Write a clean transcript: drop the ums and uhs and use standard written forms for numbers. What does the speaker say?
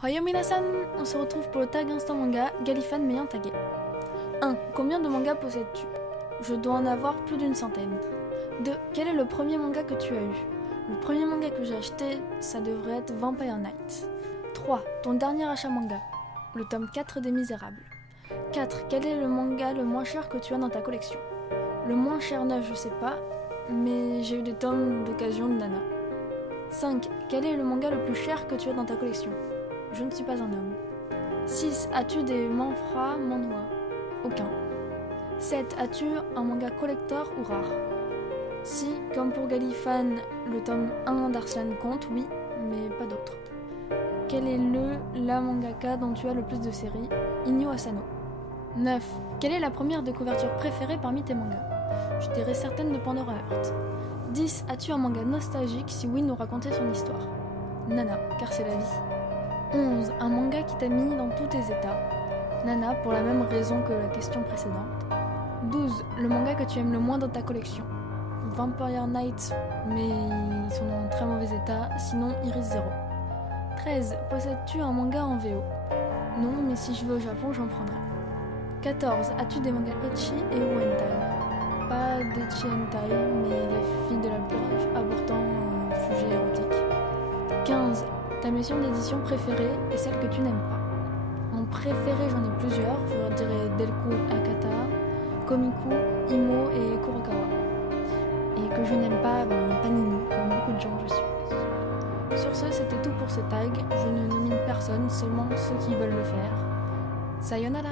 Hoyo minasan, on se retrouve pour le tag Instant Manga, Galifan m'ayant tagué. 1. Combien de mangas possèdes-tu? Je dois en avoir plus d'une centaine. 2. Quel est le premier manga que tu as eu? Le premier manga que j'ai acheté, ça devrait être Vampire Knight. 3. Ton dernier achat manga? Le tome 4 des Misérables. 4. Quel est le manga le moins cher que tu as dans ta collection? Le moins cher neuf, je sais pas, mais j'ai eu des tomes d'occasion de Nana. 5. Quel est le manga le plus cher que tu as dans ta collection? Je ne suis pas un homme. 6. As-tu des manhwa manhwa? Aucun. 7. As-tu un manga collector ou rare? Si, comme pour Galifan, le tome 1 d'Arslan compte, oui, mais pas d'autres. Quel est la mangaka dont tu as le plus de séries? Inyo Asano. 9. Quelle est la première de couverture préférée parmi tes mangas? Je dirais certaines de Pandora Heart. 10. As-tu un manga nostalgique? Si oui, nous raconter son histoire. Nana, car c'est la vie. 11. Un manga qui t'a mis dans tous tes états. Nana, pour la même raison que la question précédente. 12. Le manga que tu aimes le moins dans ta collection. Vampire Knight, mais ils sont dans un très mauvais état, sinon Iris Zero. 13. Possèdes-tu un manga en VO? Non, mais si je vais au Japon, j'en prendrai. 14. As-tu des mangas ecchi et ou hentai? Pas d'ecchi hentai, mais la fille de la plage abortant un sujet érotique. 15. Ta maison d'édition préférée est celle que tu n'aimes pas. En préféré, j'en ai plusieurs, je dirais Delcourt Akata, Komiku, Imo et Kurokawa. Et que je n'aime pas, Panini, comme beaucoup de gens je suppose. Sur ce, c'était tout pour ce tag, je ne nomine personne, seulement ceux qui veulent le faire. Sayonara!